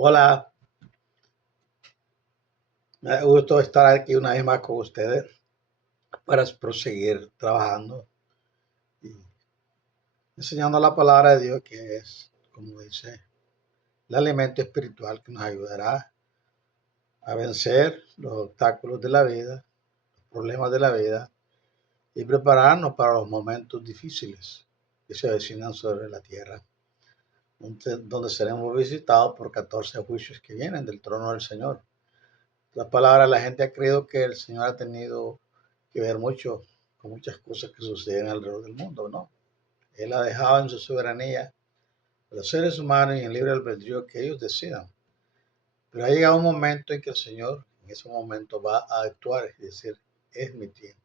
Hola, me da gusto estar aquí una vez más con ustedes para proseguir trabajando y enseñando la palabra de Dios, que es, como dice, el alimento espiritual que nos ayudará a vencer los obstáculos de la vida, los problemas de la vida y prepararnos para los momentos difíciles que se avecinan sobre la tierra, donde seremos visitados por 14 juicios que vienen del trono del Señor. La palabra, la gente ha creído que el Señor ha tenido que ver mucho con muchas cosas que suceden alrededor del mundo, ¿no? Él ha dejado en su soberanía a los seres humanos y en libre albedrío que ellos decidan. Pero ha llegado un momento en que el Señor, en ese momento, va a actuar y decir, es mi tiempo.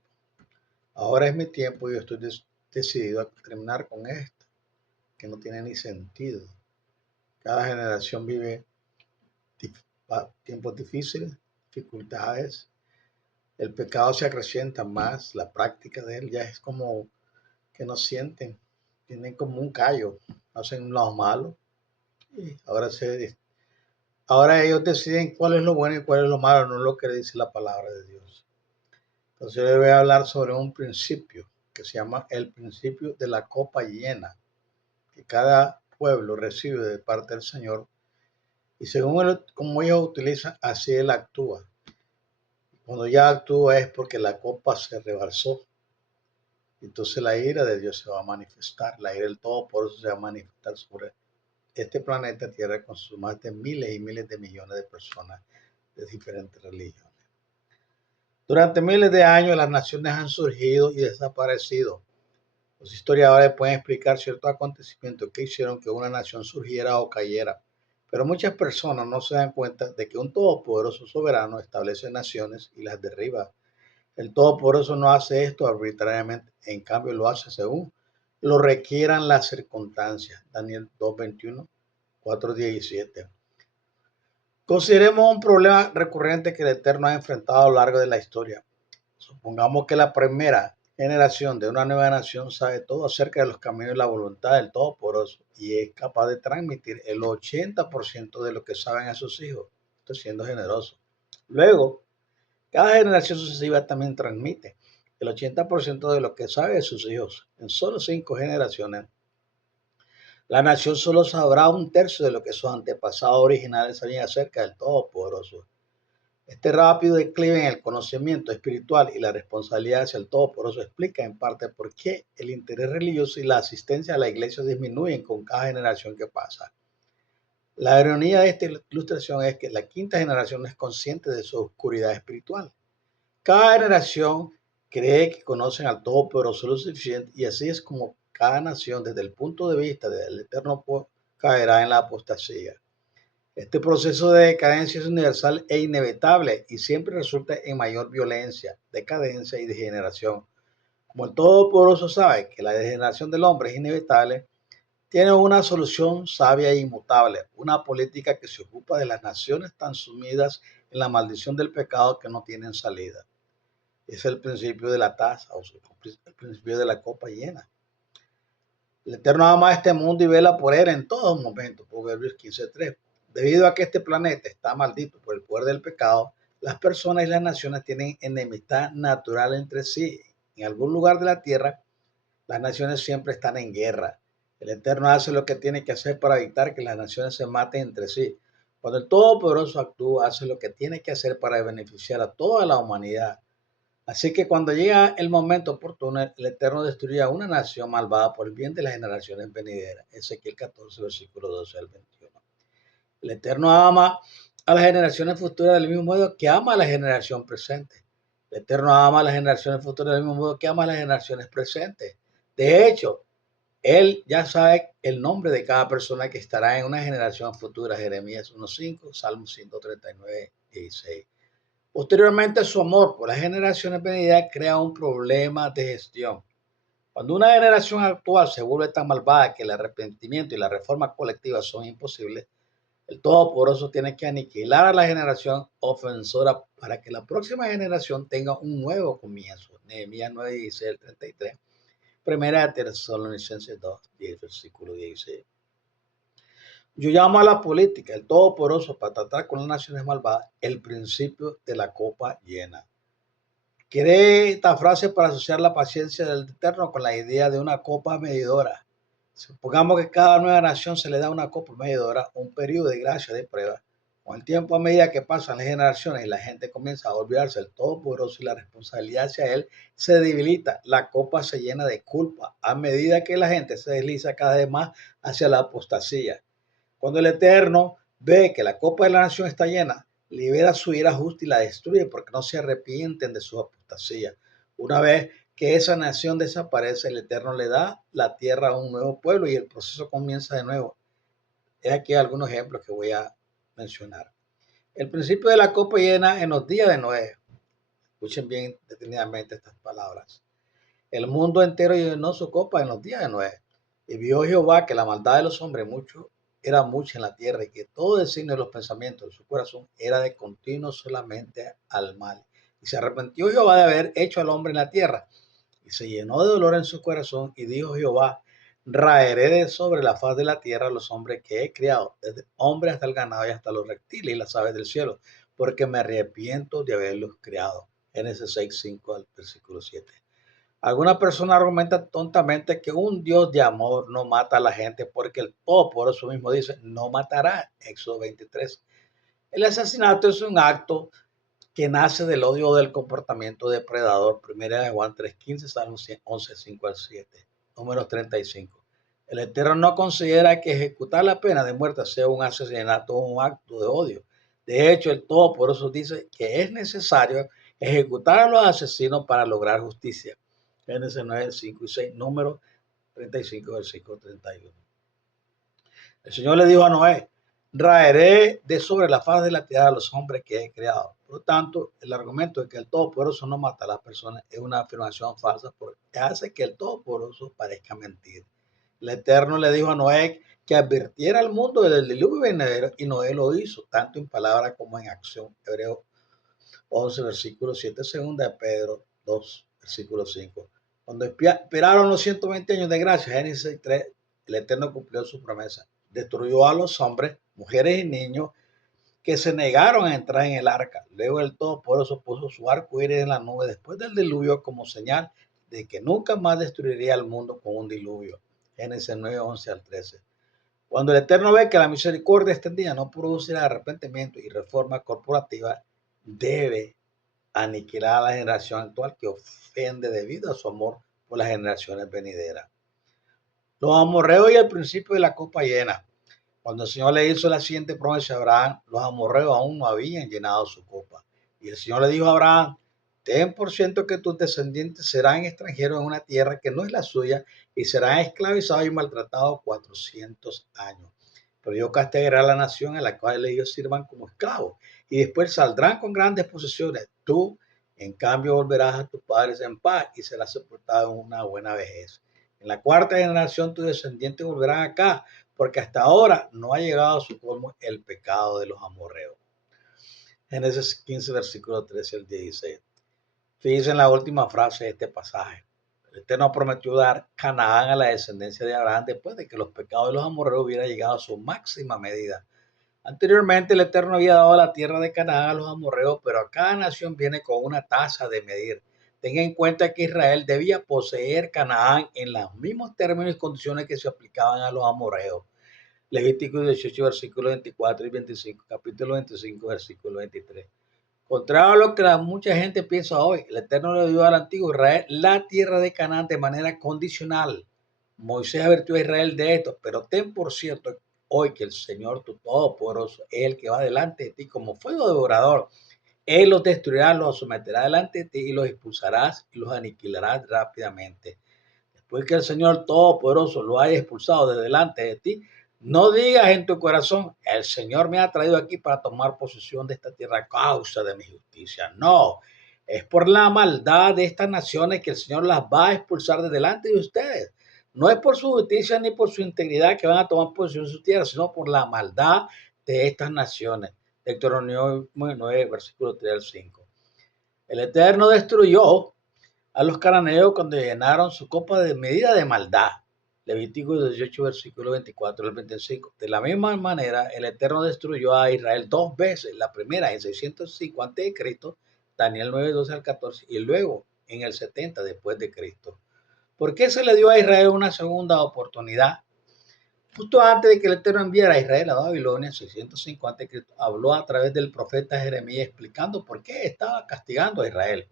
Ahora es mi tiempo y yo estoy decidido a terminar con esto, que no tiene ni sentido. Cada generación vive tiempos difíciles, dificultades. El pecado se acrecienta más, la práctica de él ya es como que no sienten, tienen como un callo, hacen un lado malo y ahora ellos deciden cuál es lo bueno y cuál es lo malo, no lo que dice la palabra de Dios. Entonces yo les voy a hablar sobre un principio que se llama el principio de la copa llena, que cada pueblo recibe de parte del Señor y según como ellos utilizan, así él actúa. Cuando ya actúa es porque la copa se rebalsó. Entonces la ira de Dios se va a manifestar, la ira del Todopoderoso se va a manifestar sobre este planeta Tierra con sus más de miles y miles de millones de personas de diferentes religiones. Durante miles de años las naciones han surgido y desaparecido. Los historiadores pueden explicar ciertos acontecimientos que hicieron que una nación surgiera o cayera, pero muchas personas no se dan cuenta de que un todopoderoso soberano establece naciones y las derriba. El Todopoderoso no hace esto arbitrariamente, en cambio lo hace según lo requieran las circunstancias. Daniel 2:21, 4:17. Consideremos un problema recurrente que el Eterno ha enfrentado a lo largo de la historia. Supongamos que la primera generación de una nueva nación sabe todo acerca de los caminos y la voluntad del Todopoderoso y es capaz de transmitir el 80% de lo que saben a sus hijos. Estoy siendo generoso. Luego, cada generación sucesiva también transmite el 80% de lo que sabe de sus hijos. En solo 5 generaciones, la nación solo sabrá un tercio de lo que sus antepasados originales sabían acerca del Todopoderoso. Este rápido declive en el conocimiento espiritual y la responsabilidad hacia el Todopoderoso explica en parte por qué el interés religioso y la asistencia a la iglesia disminuyen con cada generación que pasa. La ironía de esta ilustración es que la quinta generación no es consciente de su oscuridad espiritual. Cada generación cree que conocen al Todopoderoso lo suficiente y así es como cada nación desde el punto de vista del Eterno caerá en la apostasía. Este proceso de decadencia es universal e inevitable y siempre resulta en mayor violencia, decadencia y degeneración. Como el Todopoderoso sabe que la degeneración del hombre es inevitable, tiene una solución sabia e inmutable, una política que se ocupa de las naciones tan sumidas en la maldición del pecado que no tienen salida. Es el principio de la taza, o el principio de la copa llena. El Eterno ama a este mundo y vela por él en todo momento. Proverbios 15:3. Debido a que este planeta está maldito por el poder del pecado, las personas y las naciones tienen enemistad natural entre sí. En algún lugar de la tierra, las naciones siempre están en guerra. El Eterno hace lo que tiene que hacer para evitar que las naciones se maten entre sí. Cuando el Todopoderoso actúa, hace lo que tiene que hacer para beneficiar a toda la humanidad. Así que cuando llega el momento oportuno, el Eterno destruirá una nación malvada por el bien de las generaciones venideras. Ezequiel 14, versículo 12 al 21. El Eterno ama a las generaciones futuras del mismo modo que ama a la generación presente. El Eterno ama a las generaciones futuras del mismo modo que ama a las generaciones presentes. De hecho, Él ya sabe el nombre de cada persona que estará en una generación futura. Jeremías 1:5, Salmo 139:16. Posteriormente, su amor por las generaciones venideras crea un problema de gestión. Cuando una generación actual se vuelve tan malvada que el arrepentimiento y la reforma colectiva son imposibles, el Todopoderoso tiene que aniquilar a la generación ofensora para que la próxima generación tenga un nuevo comienzo. Nehemías 9:16-33. Primera de Tesalonicenses 2:10, versículo 16. Yo llamo a la política, el todopoderoso, para tratar con las naciones malvadas, el principio de la copa llena. Creé esta frase para asociar la paciencia del Eterno con la idea de una copa medidora. Supongamos que cada nueva nación se le da una copa medidora, un periodo de gracia de prueba. Con el tiempo, a medida que pasan las generaciones y la gente comienza a olvidarse del Todopoderoso y la responsabilidad hacia Él, se debilita. La copa se llena de culpa a medida que la gente se desliza cada vez más hacia la apostasía. Cuando el Eterno ve que la copa de la nación está llena, libera su ira justa y la destruye porque no se arrepienten de su apostasía. Una vez que esa nación desaparece, el Eterno le da la tierra a un nuevo pueblo y el proceso comienza de nuevo. He aquí algunos ejemplos que voy a mencionar. El principio de la copa llena en los días de Noé. Escuchen bien detenidamente estas palabras. El mundo entero llenó su copa en los días de Noé. Y vio Jehová que la maldad de los hombres era mucha en la tierra y que todo el signo de los pensamientos de su corazón era de continuo solamente al mal. Y se arrepintió Jehová de haber hecho al hombre en la tierra y se llenó de dolor en su corazón y dijo Jehová, raeré de sobre la faz de la tierra a los hombres que he criado, desde el hombre hasta el ganado y hasta los reptiles y las aves del cielo, porque me arrepiento de haberlos criado. Génesis 6:5 al versículo 7. Alguna persona argumenta tontamente que un Dios de amor no mata a la gente porque el Todopoderoso mismo dice, no matará, Éxodo 23. El asesinato es un acto que nace del odio o del comportamiento depredador. Primera de Juan 3:15, Salmos 11:5 al 7. Números 35. El Eterno no considera que ejecutar la pena de muerte sea un asesinato o un acto de odio. De hecho, el Todopoderoso dice que es necesario ejecutar a los asesinos para lograr justicia. Génesis 9, 5 y 6, número 35, versículo 31. El Señor le dijo a Noé, raeré de sobre la faz de la tierra a los hombres que he creado. Por lo tanto, el argumento de que el Todopoderoso no mata a las personas es una afirmación falsa porque hace que el Todopoderoso parezca mentir. El Eterno le dijo a Noé que advirtiera al mundo del diluvio venidero y Noé lo hizo, tanto en palabra como en acción. Hebreos 11, versículo 7, segunda de Pedro 2, versículo 5. Cuando esperaron los 120 años de gracia, Génesis 3, el Eterno cumplió su promesa. Destruyó a los hombres, mujeres y niños que se negaron a entrar en el arca. Luego el Todopoderoso puso su arco iris en la nube después del diluvio como señal de que nunca más destruiría al mundo con un diluvio. Génesis 9, 11 al 13. Cuando el Eterno ve que la misericordia extendida no produce arrepentimiento y reforma corporativa, debe aniquilar a la generación actual que ofende debido a su amor por las generaciones venideras. Los amorreos y el principio de la copa llena. Cuando el Señor le hizo la siguiente promesa a Abraham, los amorreos aún no habían llenado su copa. Y el Señor le dijo a Abraham, ten por ciento que tus descendientes serán extranjeros en una tierra que no es la suya y serán esclavizados y maltratados 400 años. Pero yo castigaré a la nación a la cual ellos sirvan como esclavos y después saldrán con grandes posesiones. Tú, en cambio, volverás a tus padres en paz y serás sepultado en una buena vejez. En la cuarta generación tus descendientes volverán acá, porque hasta ahora no ha llegado a su colmo el pecado de los amorreos. Génesis 15, versículo 13 al 16. Fíjense en la última frase de este pasaje. El Eterno prometió dar Canaán a la descendencia de Abraham después de que los pecados de los amorreos hubieran llegado a su máxima medida. Anteriormente el Eterno había dado la tierra de Canaán a los amorreos, pero a cada nación viene con una tasa de medir. Tenga en cuenta que Israel debía poseer Canaán en los mismos términos y condiciones que se aplicaban a los amorreos. Levítico 18, versículos 24 y 25, capítulo 25, versículo 23. Contrario a lo que mucha gente piensa hoy, el Eterno le dio al antiguo Israel la tierra de Canaán de manera condicional. Moisés advirtió a Israel de esto, pero ten por cierto hoy que el Señor tu Todopoderoso es el que va delante de ti como fuego devorador. Él los destruirá, los someterá delante de ti y los expulsarás y los aniquilarás rápidamente. Después que el Señor Todopoderoso lo haya expulsado de delante de ti, no digas en tu corazón, el Señor me ha traído aquí para tomar posesión de esta tierra a causa de mi justicia. No, es por la maldad de estas naciones que el Señor las va a expulsar de delante de ustedes. No es por su justicia ni por su integridad que van a tomar posesión de su tierra, sino por la maldad de estas naciones. Deuteronomio 9, versículo 3 al 5. El Eterno destruyó a los cananeos cuando llenaron su copa de medida de maldad. Levítico 18, versículo 24 al 25. De la misma manera, el Eterno destruyó a Israel dos veces. La primera en 605 a.C., Daniel 9, 12 al 14, y luego en el 70 después de Cristo. ¿Por qué se le dio a Israel una segunda oportunidad? Justo antes de que el Eterno enviara a Israel a Babilonia, en 605 a.C., habló a través del profeta Jeremías explicando por qué estaba castigando a Israel.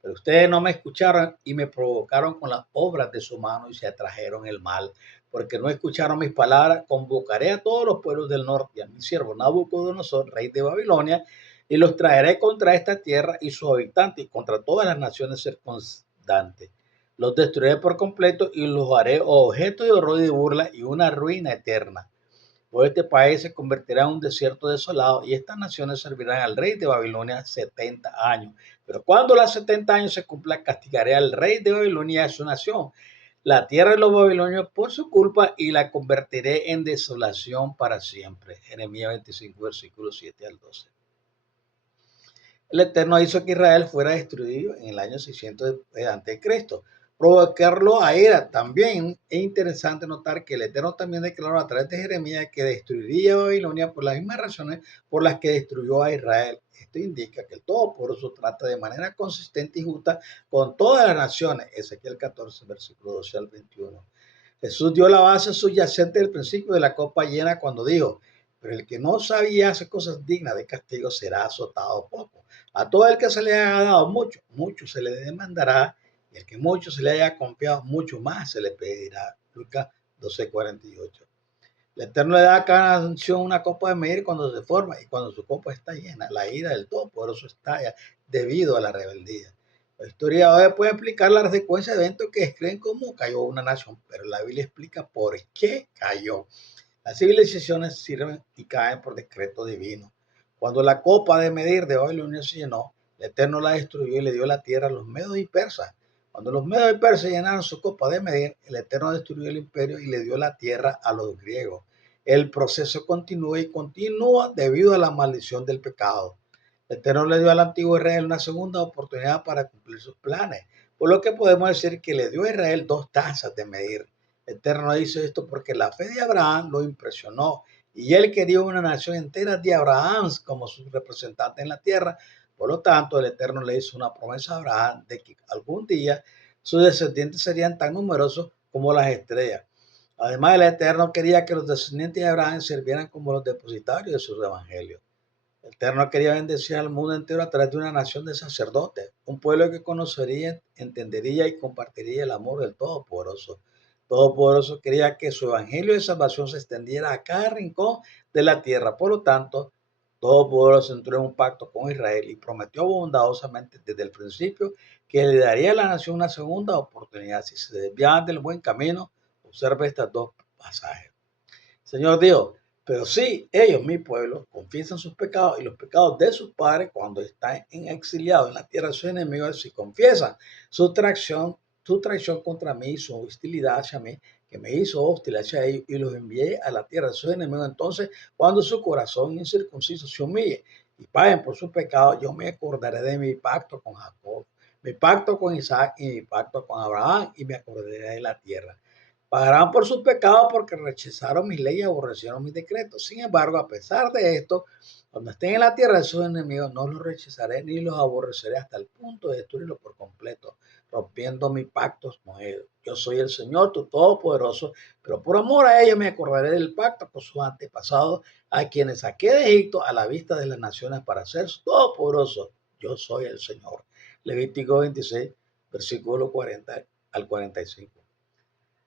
Pero ustedes no me escucharon y me provocaron con las obras de su mano y se atrajeron el mal, porque no escucharon mis palabras. Convocaré a todos los pueblos del norte y a mi siervo Nabucodonosor, rey de Babilonia, y los traeré contra esta tierra y sus habitantes y contra todas las naciones circundantes. Los destruiré por completo y los haré objeto de horror y de burla y una ruina eterna. Pues este país se convertirá en un desierto desolado y estas naciones servirán al rey de Babilonia 70 años. Pero cuando los 70 años se cumplan, castigaré al rey de Babilonia y a su nación, la tierra de los babilonios por su culpa, y la convertiré en desolación para siempre. Jeremías 25, versículos 7 al 12. El Eterno hizo que Israel fuera destruido en el año 600 a.C., provocarlo a ira. También es interesante notar que el Eterno también declaró a través de Jeremías que destruiría a Babilonia por las mismas razones por las que destruyó a Israel. Esto indica que el Todopoderoso trata de manera consistente y justa con todas las naciones. Ezequiel 14, versículo 12 al 21. Jesús dio la base subyacente del principio de la copa llena cuando dijo: pero el que no sabía hacer cosas dignas de castigo será azotado poco. A todo el que se le haya dado mucho, mucho se le demandará, y el que mucho se le haya confiado, mucho más se le pedirá. Lucas 12:48. El Eterno le da a cada nación una copa de medir cuando se forma y cuando su copa está llena. La ira del Todopoderoso estalla debido a la rebeldía. Los historiadores pueden explicar la secuencia de eventos que describen cómo cayó una nación, pero la Biblia explica por qué cayó. Las civilizaciones sirven y caen por decreto divino. Cuando la copa de medir de Babilonia se llenó, el Eterno la destruyó y le dio la tierra a los medos y persas. Cuando los medos y persas llenaron su copa de medir, el Eterno destruyó el imperio y le dio la tierra a los griegos. El proceso continúa y continúa debido a la maldición del pecado. El Eterno le dio al antiguo Israel una segunda oportunidad para cumplir sus planes, por lo que podemos decir que le dio a Israel dos tazas de medir. El Eterno hizo esto porque la fe de Abraham lo impresionó y él quería una nación entera de Abraham como su representante en la tierra. Por lo tanto, el Eterno le hizo una promesa a Abraham de que algún día sus descendientes serían tan numerosos como las estrellas. Además, el Eterno quería que los descendientes de Abraham sirvieran como los depositarios de sus evangelios. El Eterno quería bendecir al mundo entero a través de una nación de sacerdotes, un pueblo que conocería, entendería y compartiría el amor del Todopoderoso. Todopoderoso quería que su evangelio de salvación se extendiera a cada rincón de la tierra. Por lo tanto, Todopoderoso entró en un pacto con Israel y prometió bondadosamente desde el principio que le daría a la nación una segunda oportunidad si se desviaban del buen camino. Observe estos dos pasajes. Señor dijo: pero si ellos, mi pueblo, confiesan sus pecados y los pecados de sus padres cuando están exiliados en la tierra de sus enemigos, si confiesan su traición contra mí, su hostilidad hacia mí, que me hizo hostil hacia ellos, y los envié a la tierra de sus enemigos, entonces cuando su corazón incircunciso se humille y paguen por sus pecados, yo me acordaré de mi pacto con Jacob, mi pacto con Isaac y mi pacto con Abraham, y me acordaré de la tierra. Pagarán por sus pecados porque rechazaron mis leyes y aborrecieron mis decretos. Sin embargo, a pesar de esto, cuando estén en la tierra de sus enemigos, no los rechazaré ni los aborreceré hasta el punto de destruirlos por completo, rompiendo mis pactos con ellos. Yo soy el Señor, tu Todopoderoso, pero por amor a ellos me acordaré del pacto con sus antepasados, a quienes saqué de Egipto a la vista de las naciones para ser su Todopoderoso. Yo soy el Señor. Levítico 26, versículo 40 al 45.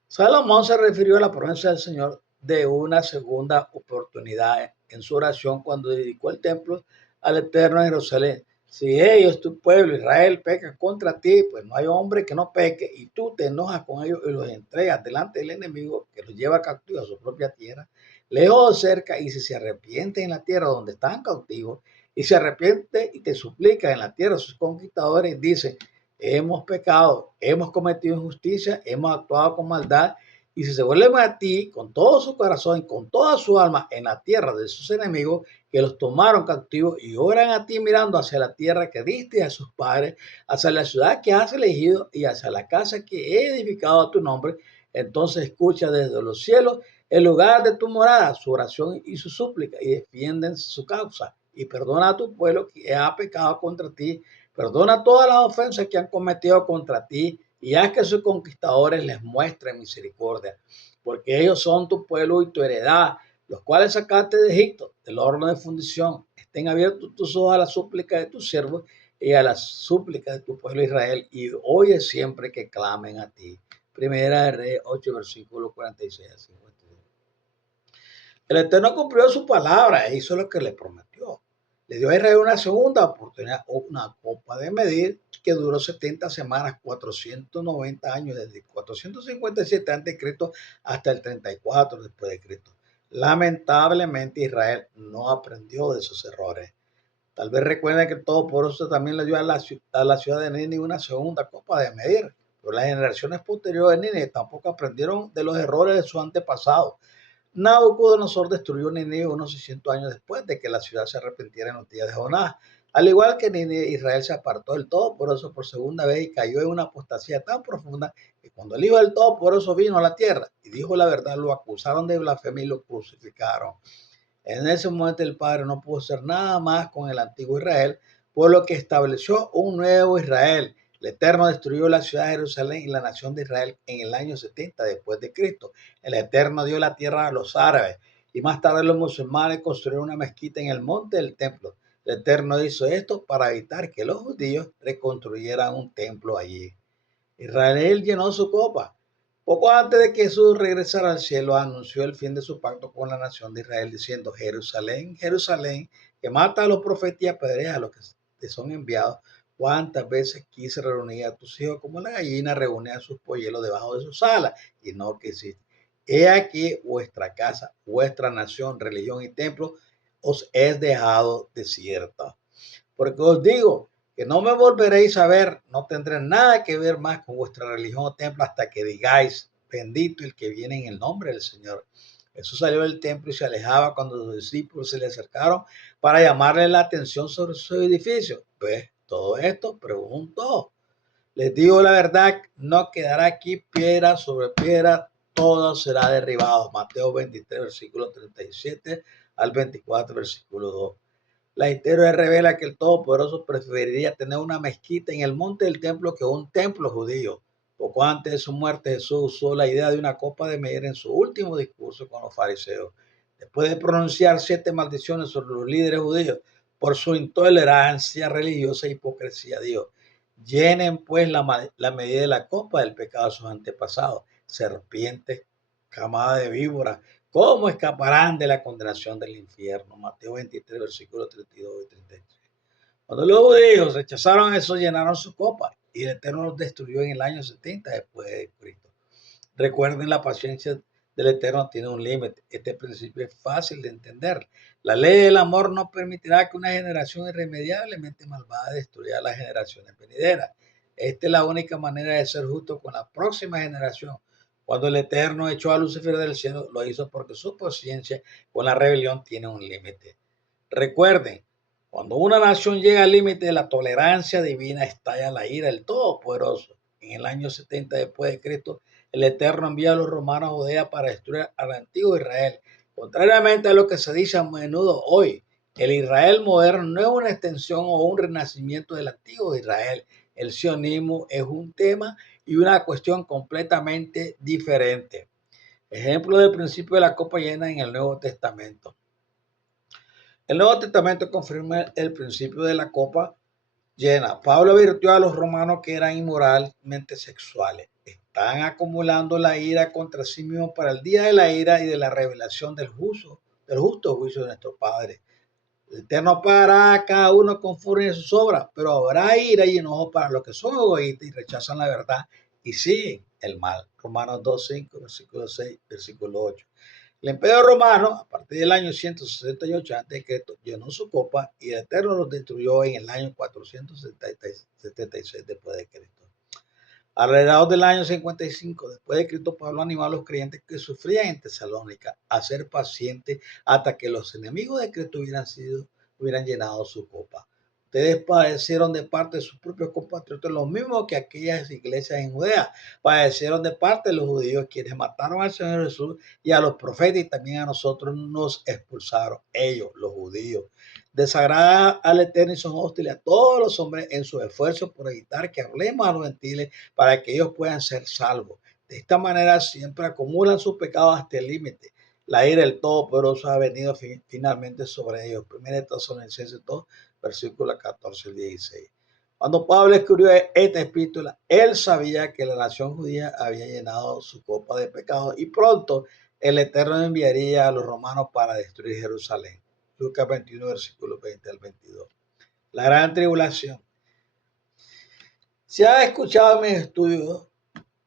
Salomón se refirió a la promesa del Señor de una segunda oportunidad en su oración cuando dedicó el templo al Eterno en Jerusalén. Si ellos, tu pueblo Israel, pecan contra ti, pues no hay hombre que no peque, y tú te enojas con ellos y los entregas delante del enemigo que los lleva cautivos a su propia tierra, lejos o cerca, y si se arrepiente en la tierra donde están cautivos, y se arrepiente y te suplica en la tierra de sus conquistadores, dice: hemos pecado, hemos cometido injusticia, hemos actuado con maldad, y si se vuelven a ti con todo su corazón y con toda su alma en la tierra de sus enemigos que los tomaron cautivos, y oran a ti mirando hacia la tierra que diste a sus padres, hacia la ciudad que has elegido y hacia la casa que he edificado a tu nombre, Entonces escucha desde los cielos el lugar de tu morada, su oración y su súplica, y defienden su causa. Y perdona a tu pueblo que ha pecado contra ti. Perdona todas las ofensas que han cometido contra ti y haz que sus conquistadores les muestren misericordia, porque ellos son tu pueblo y tu heredad, los cuales sacaste de Egipto, del horno de fundición. Estén abiertos tus ojos a la súplica de tus siervos y a la súplica de tu pueblo Israel, y oye siempre que clamen a ti. Primera de Reyes 8, versículos 46 a 52. El Eterno cumplió su palabra e hizo lo que le prometió. Le dio a Israel una segunda oportunidad, una copa de medir que duró 70 semanas, 490 años, desde 457 a.C. hasta el 34 después de Cristo. Lamentablemente Israel no aprendió de esos errores. Tal vez recuerden que el Todopoderoso también le dio a la ciudad de Nínive una segunda copa de medir, pero las generaciones posteriores de Nínive tampoco aprendieron de los errores de sus antepasados. Nabucodonosor destruyó Nínive unos 600 años después de que la ciudad se arrepintiera en los días de Jonás. Al igual que Nínive, Israel se apartó del Todopoderoso por segunda vez y cayó en una apostasía tan profunda que cuando el Hijo del Todopoderoso vino a la tierra y dijo la verdad, lo acusaron de blasfemia y lo crucificaron. En ese momento el Padre no pudo hacer nada más con el antiguo Israel, por lo que estableció un nuevo Israel. El Eterno destruyó la ciudad de Jerusalén y la nación de Israel en el año 70 después de Cristo. El Eterno dio la tierra a los árabes y más tarde los musulmanes construyeron una mezquita en el monte del templo. El Eterno hizo esto para evitar que los judíos reconstruyeran un templo allí. Israel llenó su copa. Poco antes de que Jesús regresara al cielo, anunció el fin de su pacto con la nación de Israel, diciendo: Jerusalén, Jerusalén, que mata a los profetas y apedrea a los que te son enviados. ¿Cuántas veces quise reunir a tus hijos como la gallina reúne a sus polluelos debajo de sus alas? Y no quisiste. He aquí vuestra casa, vuestra nación, religión y templo os es dejado desierta. Porque os digo que no me volveréis a ver, no tendré nada que ver más con vuestra religión o templo hasta que digáis: bendito el que viene en el nombre del Señor. Jesús salió del templo y se alejaba cuando los discípulos se le acercaron para llamarle la atención sobre su edificio. Pues todo esto preguntó. Les digo la verdad, no quedará aquí piedra sobre piedra, todo será derribado. Mateo 23, versículo 37 al 24, versículo 2. La historia revela que el Todopoderoso preferiría tener una mezquita en el monte del templo que un templo judío. Poco antes de su muerte, Jesús usó la idea de una copa de medir en su último discurso con los fariseos. Después de pronunciar 7 maldiciones sobre los líderes judíos por su intolerancia religiosa e hipocresía, dijo: llenen pues la medida de la copa del pecado de sus antepasados, serpientes, camada de víboras. ¿Cómo escaparán de la condenación del infierno? Mateo 23, versículos 32 y 33. Cuando los judíos rechazaron eso, llenaron su copa y el Eterno los destruyó en el año 70 después de Cristo. Recuerden, la paciencia del Eterno tiene un límite. Este principio es fácil de entender. La ley del amor no permitirá que una generación irremediablemente malvada destruya a las generaciones venideras. Esta es la única manera de ser justo con la próxima generación. Cuando el Eterno echó a Lucifer del cielo, lo hizo porque su paciencia con la rebelión tiene un límite. Recuerden, cuando una nación llega al límite de la tolerancia divina, estalla la ira del Todopoderoso. En el año 70 después de Cristo, el Eterno envía a los romanos a Judea para destruir al antiguo Israel. Contrariamente a lo que se dice a menudo hoy, el Israel moderno no es una extensión o un renacimiento del antiguo Israel. El sionismo es un tema y una cuestión completamente diferente. Ejemplo del principio de la copa llena en el Nuevo Testamento. El Nuevo Testamento confirma el principio de la copa llena. Pablo advirtió a los romanos que eran inmoralmente sexuales. Están acumulando la ira contra sí mismos para el día de la ira y de la revelación del justo juicio de nuestro Padre. El Eterno pagará a cada uno conforme a sus obras, pero habrá ira y enojo para los que son egoístas y rechazan la verdad y siguen el mal. Romanos 2:5, versículo 6, versículo 8. El Imperio Romano, a partir del año 168 a.C., llenó su copa y el Eterno los destruyó en el año 476 después de Cristo. Alrededor del año 55 después de Cristo, Pablo animó a los creyentes que sufrían en Tesalónica a ser pacientes hasta que los enemigos de Cristo hubieran llenado su copa. Ustedes padecieron de parte de sus propios compatriotas lo mismo que aquellas iglesias en Judea. Padecieron de parte de los judíos quienes mataron al Señor Jesús y a los profetas y también a nosotros nos expulsaron, ellos, los judíos. Desagradan al Eterno y son hostiles a todos los hombres en su esfuerzo por evitar que hablemos a los gentiles para que ellos puedan ser salvos. De esta manera siempre acumulan sus pecados hasta el límite. La ira del Todopoderoso ha venido finalmente sobre ellos. 1 Tesalonicenses 2, versículos 14 al 16. Cuando Pablo escribió esta epístola, él sabía que la nación judía había llenado su copa de pecado y pronto el Eterno enviaría a los romanos para destruir Jerusalén. Lucas 21, versículos 20 al 22. La gran tribulación. Si has escuchado mis estudios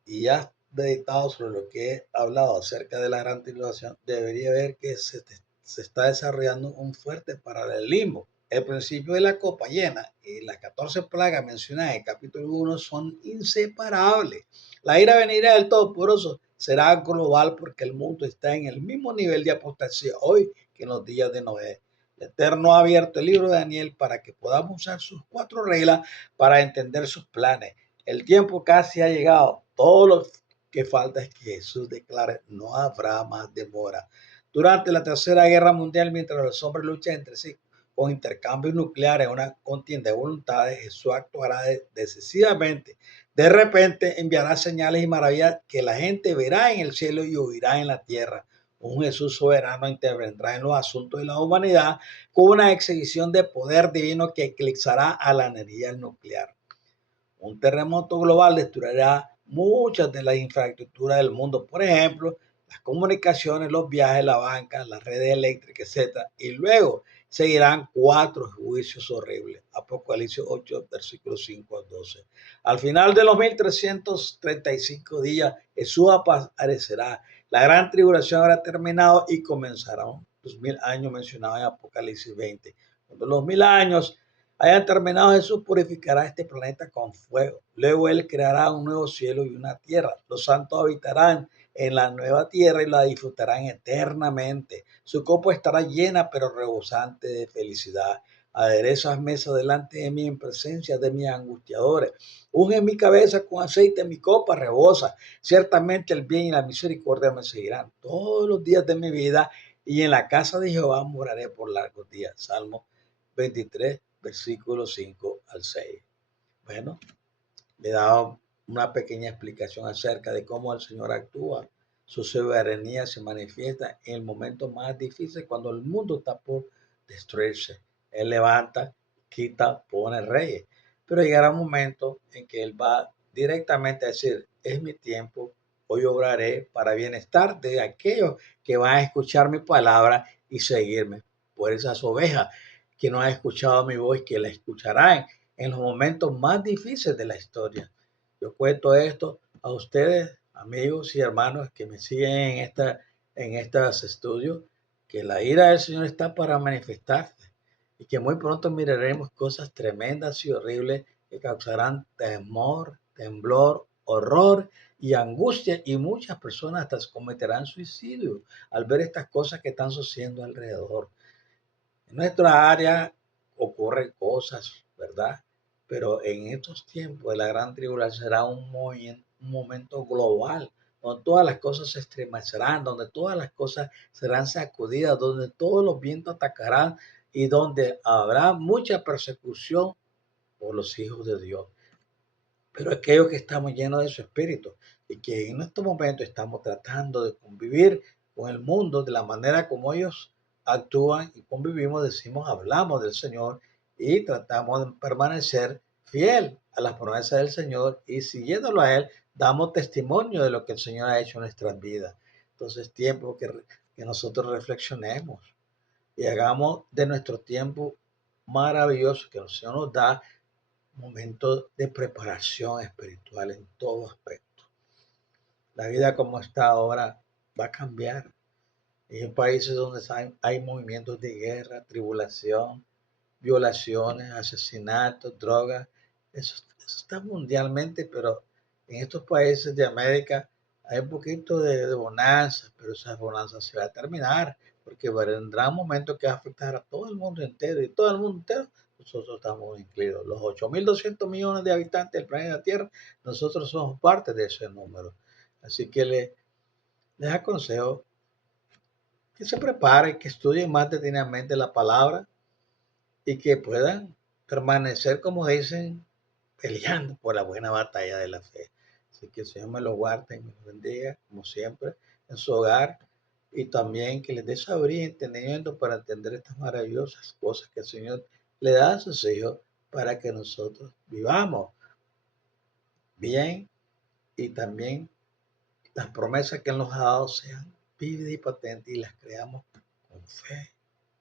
y has meditado sobre lo que he hablado acerca de la gran tribulación, debería ver que se está desarrollando un fuerte paralelismo. El principio de la copa llena y las 14 plagas mencionadas en el capítulo 1 son inseparables. La ira venidera del Todopoderoso será global porque el mundo está en el mismo nivel de apostasía hoy que en los días de Noé. El Eterno ha abierto el libro de Daniel para que podamos usar sus 4 reglas para entender sus planes. El tiempo casi ha llegado. Todo lo que falta es que Jesús declare, no habrá más demora. Durante la Tercera Guerra Mundial, mientras los hombres luchan entre sí con intercambios nucleares, una contienda de voluntades, Jesús actuará decisivamente. De repente enviará señales y maravillas que la gente verá en el cielo y oirá en la tierra. Un Jesús soberano intervendrá en los asuntos de la humanidad con una exhibición de poder divino que eclipsará a la energía nuclear. Un terremoto global destruirá muchas de las infraestructuras del mundo, por ejemplo, las comunicaciones, los viajes, la banca, las redes eléctricas, etc. Y luego seguirán 4 juicios horribles. Apocalipsis 8, versículos 5 al 12. Al final de los 1335 días, Jesús aparecerá. La gran tribulación habrá terminado y comenzarán los 1000 años mencionados en Apocalipsis 20. Cuando los 1000 años hayan terminado, Jesús purificará este planeta con fuego. Luego Él creará un nuevo cielo y una tierra. Los santos habitarán en la nueva tierra y la disfrutarán eternamente. Su copa estará llena pero rebosante de felicidad. Aderezas mesa delante de mí en presencia de mis angustiadores. Unge mi cabeza con aceite, mi copa rebosa. Ciertamente el bien y la misericordia me seguirán todos los días de mi vida y en la casa de Jehová moraré por largos días. Salmo 23, versículos 5 al 6. Bueno, le he dado una pequeña explicación acerca de cómo el Señor actúa. Su soberanía se manifiesta en el momento más difícil, cuando el mundo está por destruirse. Él levanta, quita, pone reyes. Pero llegará un momento en que Él va directamente a decir, es mi tiempo, hoy obraré para bienestar de aquellos que van a escuchar mi palabra y seguirme. Por esas ovejas que no han escuchado mi voz, que la escucharán en los momentos más difíciles de la historia. Yo cuento esto a ustedes, amigos y hermanos que me siguen en estos estudios, que la ira del Señor está para manifestarse y que muy pronto miraremos cosas tremendas y horribles que causarán temor, temblor, horror y angustia, y muchas personas hasta cometerán suicidio al ver estas cosas que están sucediendo alrededor. En nuestra área ocurren cosas, ¿verdad? Pero en estos tiempos de la gran tribulación será un momento global, donde todas las cosas se estremecerán, donde todas las cosas serán sacudidas, donde todos los vientos atacarán y donde habrá mucha persecución por los hijos de Dios. Pero aquellos que estamos llenos de su espíritu y que en estos momentos estamos tratando de convivir con el mundo de la manera como ellos actúan y convivimos, decimos, hablamos del Señor y tratamos de permanecer fiel a las promesas del Señor, y siguiéndolo a Él, damos testimonio de lo que el Señor ha hecho en nuestras vidas. Entonces, tiempo que nosotros reflexionemos y hagamos de nuestro tiempo maravilloso que el Señor nos da momento de preparación espiritual en todo aspecto. La vida como está ahora va a cambiar. En países donde hay movimientos de guerra, tribulación, violaciones, asesinatos, drogas, eso está mundialmente, pero en estos países de América hay un poquito de bonanza, pero esa bonanza se va a terminar, porque vendrá un momento que va a afectar a todo el mundo entero, y todo el mundo entero nosotros estamos incluidos. Los 8.200 millones de habitantes del planeta Tierra, nosotros somos parte de ese número. Así que les aconsejo que se preparen, que estudien más detenidamente la palabra y que puedan permanecer, como dicen, peleando por la buena batalla de la fe. Así que el Señor me los guarde y me los bendiga, como siempre, en su hogar, y también que les dé sabiduría y entendimiento para entender estas maravillosas cosas que el Señor le da a sus hijos para que nosotros vivamos bien y también las promesas que Él nos ha dado sean vívidas y patentes y las creamos con fe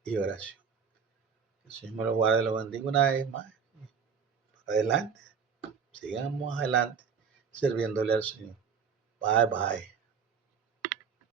y oración. Que el Señor me los guarde y los bendiga una vez más. Adelante, sigamos adelante sirviéndole al Señor. Bye bye.